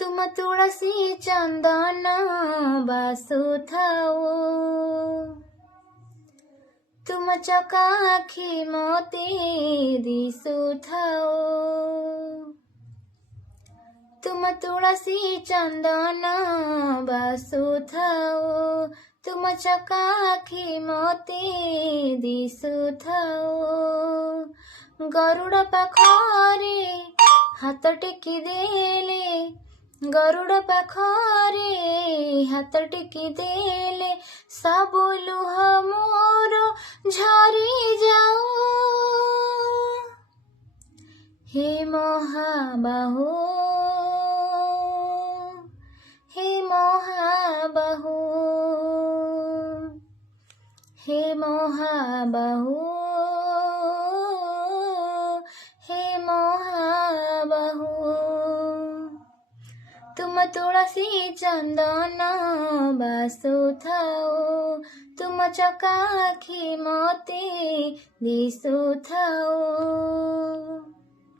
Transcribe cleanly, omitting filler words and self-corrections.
तुम तुलसी चंदन बासुथाओ, तुम चकाखी मोती दिसुथाओ। तुम तुलसी चंदन बासुथाओ, तुम चकाखी मोती दिसुथाओ। गरुड़ पाखरे हाथ टेकी देले, गरुड़ पाखरे हाथ टेकी देले, सबु लुह मोर झरी जाओ। हे महाबाहो, हे महाबाहो, हे महाबाहो, हे महाबाहो। तुम तुलसी चंदन बासुथाओ, तुम चकाखी मोती दिसुथाओ।